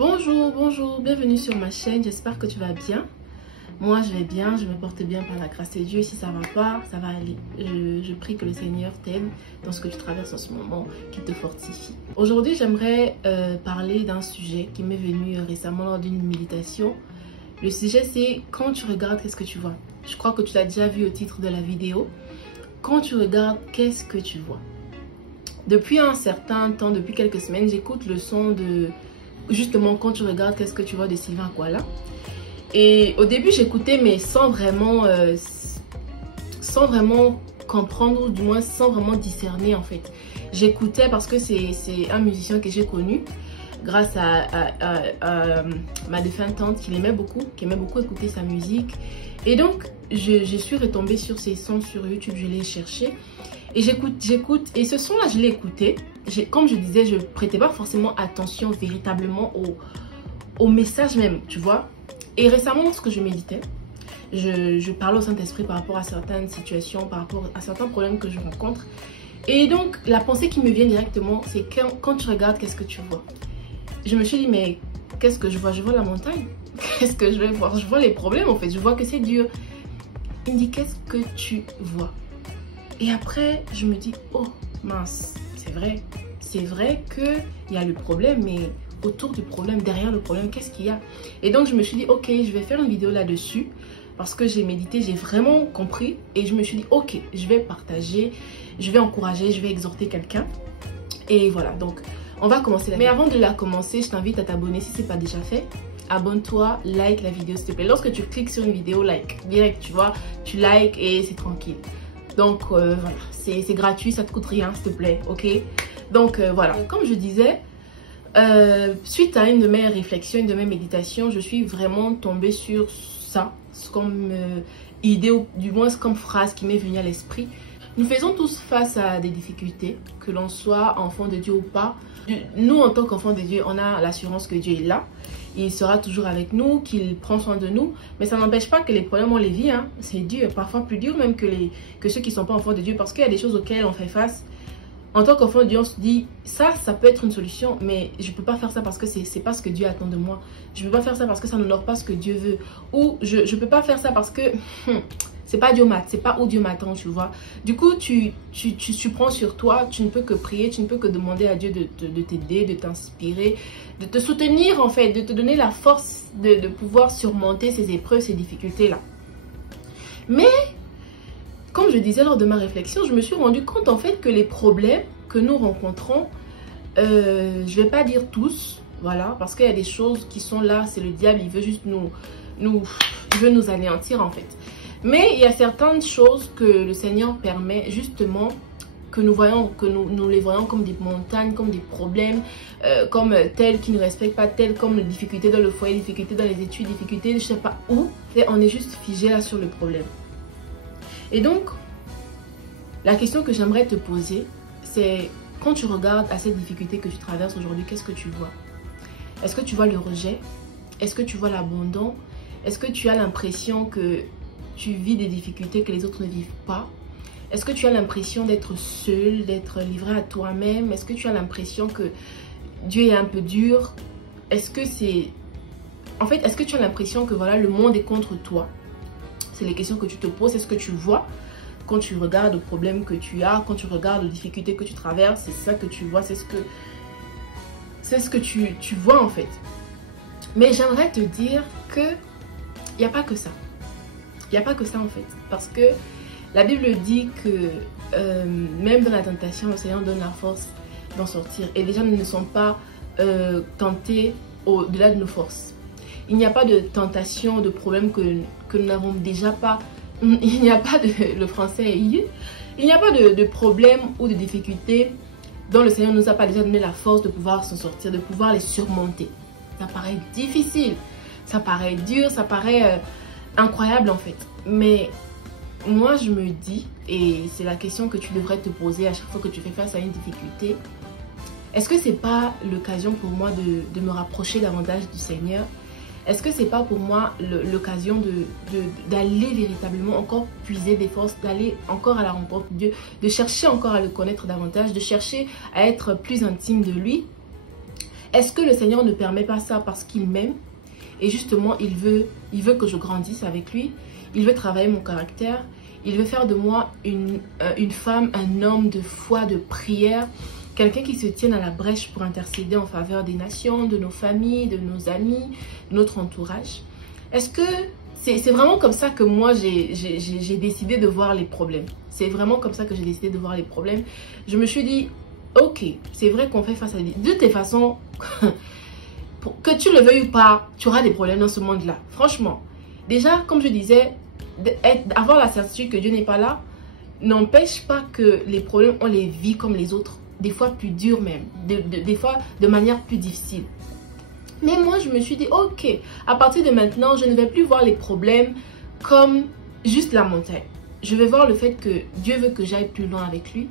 Bonjour, bienvenue sur ma chaîne, j'espère que tu vas bien. Moi je vais bien, je me porte bien par la grâce de Dieu. Si ça va pas, ça va aller. Je prie que le Seigneur t'aide dans ce que tu traverses en ce moment, qu'il te fortifie. Aujourd'hui j'aimerais parler d'un sujet qui m'est venu récemment lors d'une méditation. Le sujet c'est quand tu regardes, qu'est-ce que tu vois? Je crois que tu l'as déjà vu au titre de la vidéo. Quand tu regardes, qu'est-ce que tu vois? Depuis un certain temps, depuis quelques semaines, j'écoute le son de... Justement, quand tu regardes, qu'est-ce que tu vois de Sylvain Kuala. Et au début, j'écoutais, mais sans vraiment comprendre, ou du moins sans vraiment discerner en fait. J'écoutais parce que c'est un musicien que j'ai connu grâce à ma défunte tante qui aimait beaucoup écouter sa musique. Et donc, je suis retombée sur ces sons sur YouTube, je l'ai cherché. Et j'écoute, et ce son-là, je l'ai écouté. Comme je disais, je prêtais pas forcément attention véritablement au message même, tu vois. Et récemment, lorsque je méditais, je parlais au Saint-Esprit par rapport à certaines situations, par rapport à certains problèmes que je rencontre. Et donc, la pensée qui me vient directement, c'est quand tu regardes, qu'est-ce que tu vois? Je me suis dit, mais qu'est-ce que je vois? Je vois la montagne. Qu'est-ce que je vais voir? Je vois les problèmes en fait, je vois que c'est dur. Il me dit, qu'est-ce que tu vois? Et après, je me dis, oh mince, c'est vrai qu'il y a le problème, mais autour du problème, derrière le problème, qu'est-ce qu'il y a? Et donc, je me suis dit, ok, je vais faire une vidéo là-dessus, parce que j'ai médité, j'ai vraiment compris, et je me suis dit, ok, je vais partager, je vais encourager, je vais exhorter quelqu'un. Et voilà, donc, on va commencer. Mais avant de la commencer, je t'invite à t'abonner si ce n'est pas déjà fait. Abonne-toi, like la vidéo s'il te plaît. Lorsque tu cliques sur une vidéo, like, direct, tu vois, tu likes et c'est tranquille. Donc voilà, c'est gratuit, ça te coûte rien s'il te plaît, ok? Donc voilà, comme je disais, suite à une de mes réflexions, une de mes méditations, je suis vraiment tombée sur ça comme idée, ou du moins comme phrase qui m'est venue à l'esprit. Nous faisons tous face à des difficultés, que l'on soit enfant de Dieu ou pas. Nous, en tant qu'enfants de Dieu, on a l'assurance que Dieu est là. Il sera toujours avec nous, qu'il prend soin de nous. Mais ça n'empêche pas que les problèmes, on les vit. Hein. C'est dur, parfois plus dur même que ceux qui ne sont pas enfants de Dieu. Parce qu'il y a des choses auxquelles on fait face. En tant qu'enfant de Dieu, on se dit, ça peut être une solution. Mais je ne peux pas faire ça parce que c'est pas ce que Dieu attend de moi. Je ne peux pas faire ça parce que ça n'honore pas ce que Dieu veut. Ou je ne peux pas faire ça parce que... c'est pas Dieu c'est pas où Dieu m'attend, tu vois. Du coup, tu prends sur toi, tu ne peux que prier, tu ne peux que demander à Dieu de t'aider, de t'inspirer, de te soutenir en fait, de te donner la force de pouvoir surmonter ces épreuves, ces difficultés-là. Mais, comme je disais lors de ma réflexion, je me suis rendu compte en fait que les problèmes que nous rencontrons, je vais pas dire tous, voilà, parce qu'il y a des choses qui sont là, c'est le diable, il veut juste il veut nous anéantir en fait. Mais il y a certaines choses que le Seigneur permet justement que nous voyons, que nous les voyons comme des montagnes, comme des problèmes, comme tels qui ne respectent pas, tels comme les difficultés dans le foyer, difficultés dans les études, difficultés je ne sais pas où. Et on est juste figé là sur le problème. Et donc, la question que j'aimerais te poser, c'est quand tu regardes à cette difficulté que tu traverses aujourd'hui, qu'est-ce que tu vois? Est-ce que tu vois le rejet? Est-ce que tu vois l'abandon? Est-ce que tu as l'impression que tu vis des difficultés que les autres ne vivent pas? Est-ce que tu as l'impression d'être seul, d'être livré à toi-même? Est-ce que tu as l'impression que Dieu est un peu dur? Est-ce que c'est... En fait, est-ce que tu as l'impression que voilà, le monde est contre toi? C'est les questions que tu te poses. C'est ce que tu vois quand tu regardes aux problèmes que tu as, quand tu regardes aux difficultés que tu traverses. C'est ça que tu vois, c'est ce que tu vois en fait. Mais j'aimerais te dire que il n'y a pas que ça. Il n'y a pas que ça en fait, parce que la Bible dit que même dans la tentation, le Seigneur donne la force d'en sortir. Et les gens ne sont pas tentés au-delà de nos forces. Il n'y a pas de tentation, de problème que nous n'avons déjà pas. Il n'y a pas de... Le français est il n'y a pas de problème ou de difficulté dont le Seigneur ne nous a pas déjà donné la force de pouvoir s'en sortir, de pouvoir les surmonter. Ça paraît difficile, ça paraît dur, ça paraît... incroyable en fait. Mais moi je me dis, et c'est la question que tu devrais te poser à chaque fois que tu fais face à une difficulté, est-ce que c'est pas l'occasion pour moi de me rapprocher davantage du Seigneur? Est-ce que c'est pas pour moi l'occasion d'aller véritablement encore puiser des forces, d'aller encore à la rencontre de Dieu, de chercher encore à le connaître davantage, de chercher à être plus intime de lui? Est-ce que le Seigneur ne permet pas ça parce qu'il m'aime? Et justement, il veut que je grandisse avec lui. Il veut travailler mon caractère. Il veut faire de moi une femme, un homme de foi, de prière. Quelqu'un qui se tienne à la brèche pour intercéder en faveur des nations, de nos familles, de nos amis, de notre entourage. Est-ce que c'est vraiment comme ça que moi j'ai décidé de voir les problèmes? C'est vraiment comme ça que j'ai décidé de voir les problèmes. Je me suis dit, ok, c'est vrai qu'on fait face à des... De toute façon, que tu le veuilles ou pas, tu auras des problèmes dans ce monde-là. Franchement, déjà, comme je disais, avoir la certitude que Dieu n'est pas là n'empêche pas que les problèmes, on les vit comme les autres. Des fois plus dures même, des fois de manière plus difficile. Mais moi, je me suis dit, ok, à partir de maintenant, je ne vais plus voir les problèmes comme juste la montagne. Je vais voir le fait que Dieu veut que j'aille plus loin avec lui.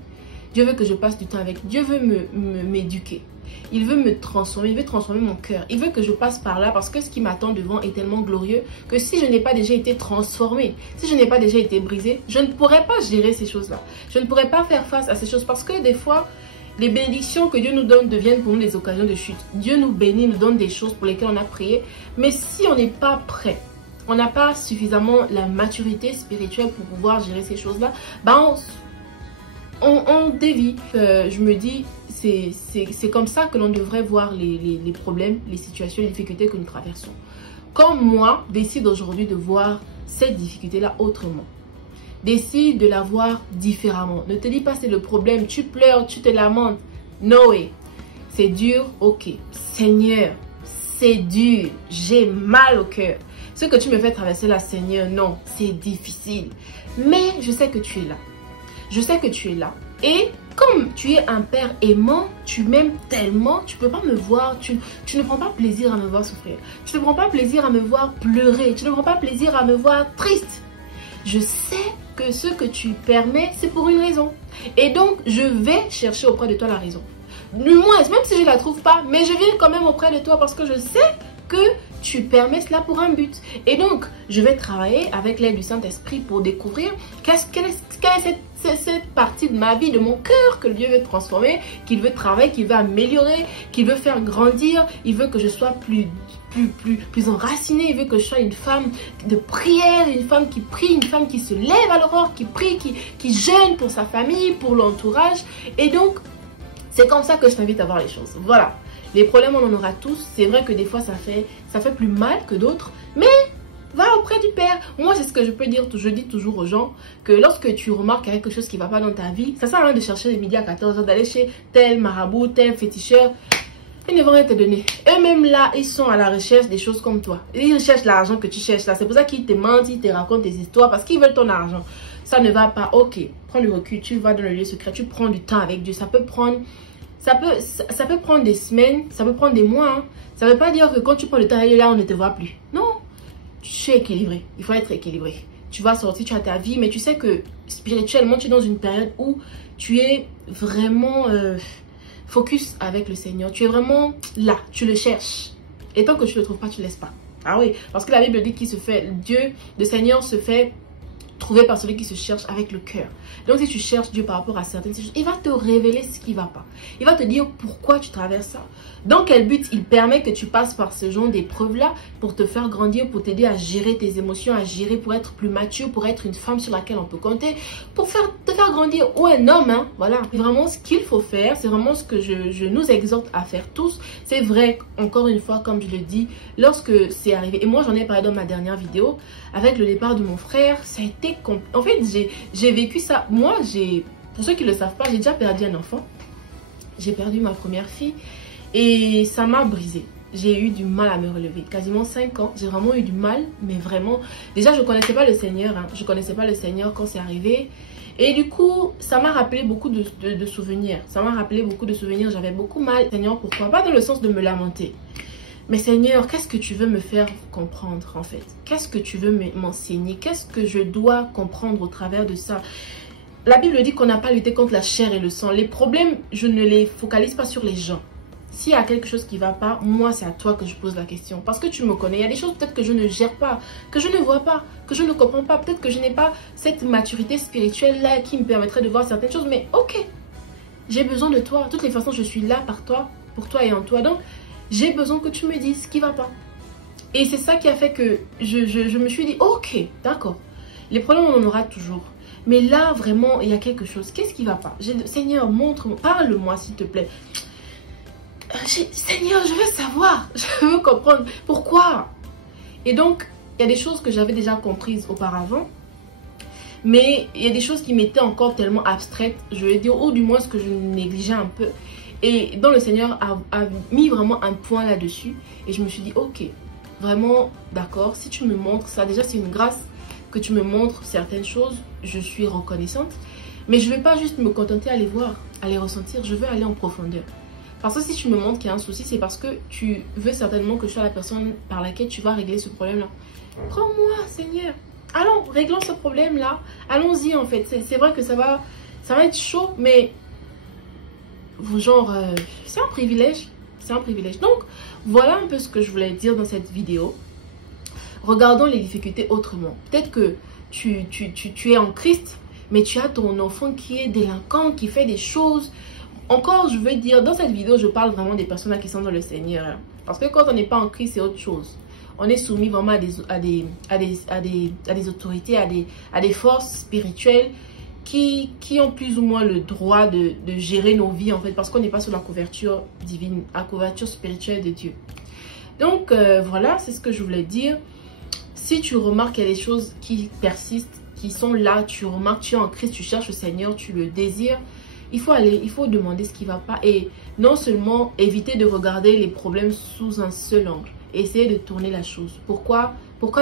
Dieu veut que je passe du temps avec lui. Dieu veut m'éduquer. Il veut me transformer, il veut transformer mon cœur. Il veut que je passe par là parce que ce qui m'attend devant est tellement glorieux que si je n'ai pas déjà été transformée, si je n'ai pas déjà été brisée, je ne pourrais pas gérer ces choses-là. Je ne pourrais pas faire face à ces choses parce que des fois, les bénédictions que Dieu nous donne deviennent pour nous des occasions de chute. Dieu nous bénit, nous donne des choses pour lesquelles on a prié. Mais si on n'est pas prêt, on n'a pas suffisamment la maturité spirituelle pour pouvoir gérer ces choses-là, ben on dévie. Je me dis, c'est comme ça que l'on devrait voir les problèmes, les situations, les difficultés que nous traversons. Comme moi, décide aujourd'hui de voir cette difficulté-là autrement. Décide de la voir différemment. Ne te dis pas c'est le problème, tu pleures, tu te lamentes. No way. C'est dur, ok. Seigneur, c'est dur. J'ai mal au cœur. Ce que tu me fais traverser là, Seigneur, non, c'est difficile. Mais je sais que tu es là. Je sais que tu es là. Et comme tu es un père aimant, tu m'aimes tellement, tu ne peux pas me voir, tu ne prends pas plaisir à me voir souffrir. Tu ne prends pas plaisir à me voir pleurer. Tu ne prends pas plaisir à me voir triste. Je sais que ce que tu permets, c'est pour une raison. Et donc, je vais chercher auprès de toi la raison. Du moins, même si je ne la trouve pas, mais je viens quand même auprès de toi parce que je sais que tu permets cela pour un but. Et donc, je vais travailler avec l'aide du Saint-Esprit pour découvrir quelle est cette partie de ma vie, de mon cœur que Dieu veut transformer, qu'il veut travailler, qu'il veut améliorer, qu'il veut faire grandir. Il veut que je sois plus enracinée. Il veut que je sois une femme de prière, une femme qui prie, une femme qui se lève à l'aurore, qui prie, qui jeûne pour sa famille, pour l'entourage. Et donc, c'est comme ça que je t'invite à voir les choses. Voilà. Les problèmes, on en aura tous. C'est vrai que des fois, ça fait plus mal que d'autres. Mais va auprès du Père. Moi, c'est ce que je peux dire. Je dis toujours aux gens que lorsque tu remarques quelque chose qui ne va pas dans ta vie, ça sert à rien de chercher les midi à 14h, d'aller chez tel marabout, tel féticheur. Ils ne vont rien te donner. Eux-mêmes là, ils sont à la recherche des choses comme toi. Ils cherchent l'argent que tu cherches là. C'est pour ça qu'ils te mentent, ils te racontent des histoires parce qu'ils veulent ton argent. Ça ne va pas. Ok, prends du recul. Tu vas dans le lieu secret. Tu prends du temps avec Dieu. Ça peut prendre des semaines, ça peut prendre des mois. Hein. Ça ne veut pas dire que quand tu prends le temps, là, on ne te voit plus. Non, tu es équilibré. Il faut être équilibré. Tu vas sortir, tu as ta vie, mais tu sais que spirituellement, tu es dans une période où tu es vraiment focus avec le Seigneur. Tu es vraiment là, tu le cherches. Et tant que tu ne le trouves pas, tu ne laisses pas. Ah oui, parce que la Bible dit le Seigneur se fait trouvé par celui qui se cherche avec le cœur. Donc si tu cherches Dieu par rapport à certaines choses, il va te révéler ce qui ne va pas. Il va te dire pourquoi tu traverses ça. Dans quel but il permet que tu passes par ce genre d'épreuves-là pour te faire grandir, pour t'aider à gérer tes émotions, à gérer, pour être plus mature, pour être une femme sur laquelle on peut compter, pour te faire grandir. Ou un homme, hein, voilà. C'est vraiment ce qu'il faut faire, c'est vraiment ce que je nous exhorte à faire tous. C'est vrai, encore une fois, comme je le dis, lorsque c'est arrivé, et moi j'en ai parlé dans ma dernière vidéo, avec le départ de mon frère, ça a été compliqué. En fait, j'ai vécu ça. Moi, pour ceux qui ne le savent pas, j'ai déjà perdu un enfant. J'ai perdu ma première fille. Et ça m'a brisée. J'ai eu du mal à me relever. Quasiment 5 ans. J'ai vraiment eu du mal. Mais vraiment. Déjà, je ne connaissais pas le Seigneur. Hein. Je ne connaissais pas le Seigneur quand c'est arrivé. Et du coup, ça m'a rappelé beaucoup de souvenirs. Ça m'a rappelé beaucoup de souvenirs. J'avais beaucoup mal. Seigneur, pourquoi? Pas dans le sens de me lamenter. Mais Seigneur, qu'est-ce que tu veux me faire comprendre en fait? Qu'est-ce que tu veux m'enseigner? Qu'est-ce que je dois comprendre au travers de ça? La Bible dit qu'on n'a pas lutté contre la chair et le sang. Les problèmes, je ne les focalise pas sur les gens. S'il y a quelque chose qui ne va pas, moi c'est à toi que je pose la question. Parce que tu me connais. Il y a des choses peut-être que je ne gère pas, que je ne vois pas, que je ne comprends pas. Peut-être que je n'ai pas cette maturité spirituelle là qui me permettrait de voir certaines choses. Mais ok, j'ai besoin de toi. De toutes les façons, je suis là par toi, pour toi et en toi. Donc, j'ai besoin que tu me dises ce qui va pas. Et c'est ça qui a fait que je me suis dit, ok, d'accord. Les problèmes, on en aura toujours. Mais là, vraiment, il y a quelque chose. Qu'est-ce qui va pas? Seigneur, montre-moi, parle-moi s'il te plaît. Seigneur, je veux savoir. Je veux comprendre. Pourquoi? Et donc, il y a des choses que j'avais déjà comprises auparavant. Mais il y a des choses qui m'étaient encore tellement abstraites, je vais dire, ou du moins ce que je négligeais un peu. Et donc le Seigneur a mis vraiment un point là-dessus. Et je me suis dit, ok, vraiment, d'accord, si tu me montres ça, déjà c'est une grâce que tu me montres certaines choses, je suis reconnaissante. Mais je ne vais pas juste me contenter à les voir, à les ressentir, je veux aller en profondeur. Parce que si tu me montres qu'il y a un souci, c'est parce que tu veux certainement que je sois la personne par laquelle tu vas régler ce problème-là. Prends-moi, Seigneur. Allons, réglons ce problème-là. Allons-y, en fait. C'est vrai que ça va être chaud, mais genre, c'est un privilège. C'est un privilège. Donc, voilà un peu ce que je voulais dire dans cette vidéo. Regardons les difficultés autrement. Peut-être que tu es en Christ, mais tu as ton enfant qui est délinquant, qui fait des choses. Encore, je veux dire, dans cette vidéo, je parle vraiment des personnes qui sont dans le Seigneur. Parce que quand on n'est pas en Christ, c'est autre chose. On est soumis vraiment à des autorités, à des forces spirituelles qui ont plus ou moins le droit de gérer nos vies, en fait, parce qu'on n'est pas sous la couverture divine, la couverture spirituelle de Dieu. Donc, voilà, c'est ce que je voulais dire. Si tu remarques qu'il y a des choses qui persistent, qui sont là, tu remarques, tu es en Christ, tu cherches le Seigneur, tu le désires, il faut demander ce qui ne va pas. Et non seulement éviter de regarder les problèmes sous un seul angle. Essayer de tourner la chose. Pourquoi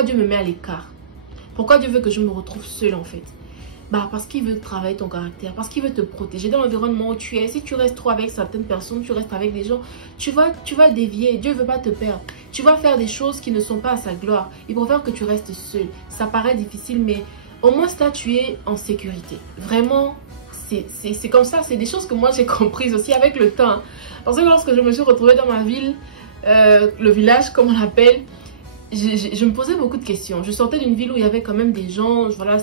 Dieu me met à l'écart? Pourquoi Dieu veut que je me retrouve seule en fait? Bah parce qu'il veut travailler ton caractère, parce qu'il veut te protéger dans l'environnement où tu es. Si tu restes trop avec certaines personnes, tu restes avec des gens, tu vas dévier. Dieu ne veut pas te perdre. Tu vas faire des choses qui ne sont pas à sa gloire. Il préfère que tu restes seul. Ça paraît difficile, mais au moins là tu es en sécurité. Vraiment, c'est comme ça. C'est des choses que moi j'ai comprises aussi avec le temps. Parce que lorsque je me suis retrouvée dans ma ville, le village comme on l'appelle, je me posais beaucoup de questions. Je sortais d'une ville où il y avait quand même des gens, voilà,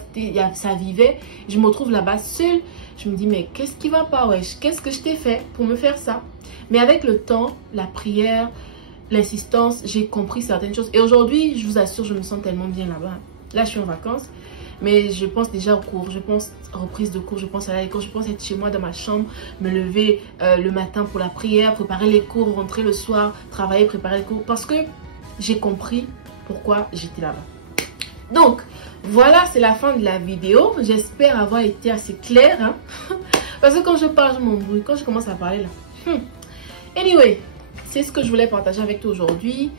ça vivait. Je me retrouve là-bas seule. Je me dis, mais qu'est-ce qui va pas, wesh? Qu'est-ce que je t'ai fait pour me faire ça? Mais avec le temps, la prière, l'insistance, j'ai compris certaines choses. Et aujourd'hui, je vous assure, je me sens tellement bien là-bas. Là, je suis en vacances. Mais je pense déjà aux cours, je pense reprise de cours, je pense à l'école, je pense être chez moi dans ma chambre, me lever le matin pour la prière, préparer les cours, rentrer le soir, travailler, préparer les cours. Parce que j'ai compris pourquoi j'étais là-bas. Donc, voilà, c'est la fin de la vidéo. J'espère avoir été assez claire. Hein? Parce que quand je parle, je m'embrouille. Quand je commence à parler là. Anyway, c'est ce que je voulais partager avec toi aujourd'hui.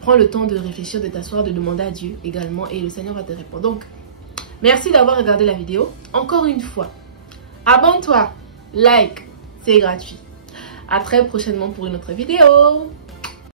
Prends le temps de réfléchir, de t'asseoir, de demander à Dieu également. Et le Seigneur va te répondre. Donc, merci d'avoir regardé la vidéo. Encore une fois, abonne-toi, like, c'est gratuit. À très prochainement pour une autre vidéo.